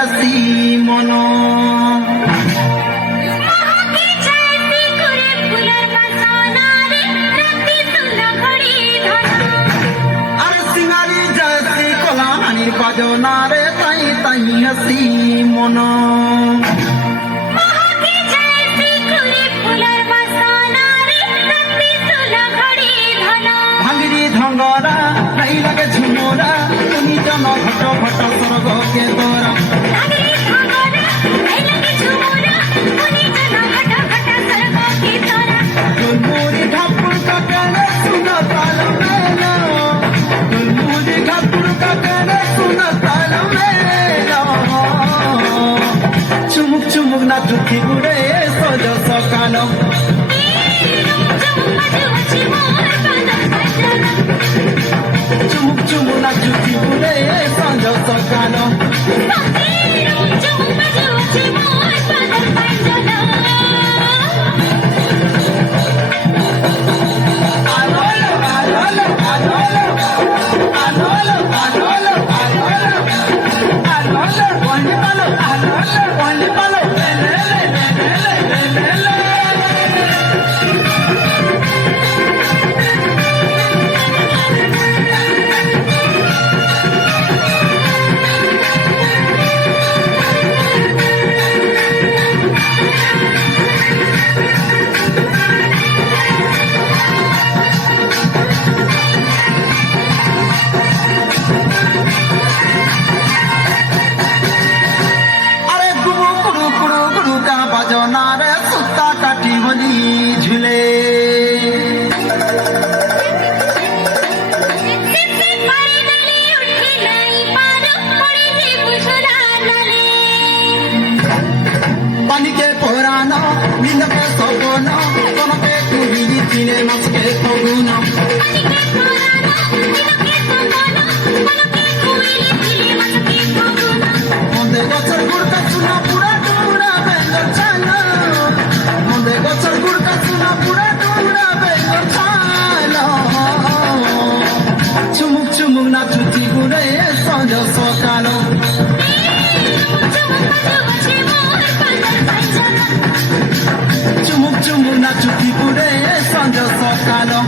हसी मनो अरे सिंगारी जैसी कोलानी बजना रे ताई ताई हसी मनो भांगरी धंगरा नहीं लगे झुमोरा उनी जन घट घट स्वर्ग के द्वारा मोरी ढापुर का कहना सुना ताल मेला मोरी ढापुर का कहना सुना ताल मेला चुमुक चुमुक ना चुकी बुड़े सजो सकालो चुमुक चुमुक ना चुकी बुड़े सजो सकालो चुमुक चुमुक ना चुची बुड़े सजो सकालो चुमुक चुमुक ना चुकी बुड़े सजो सकालो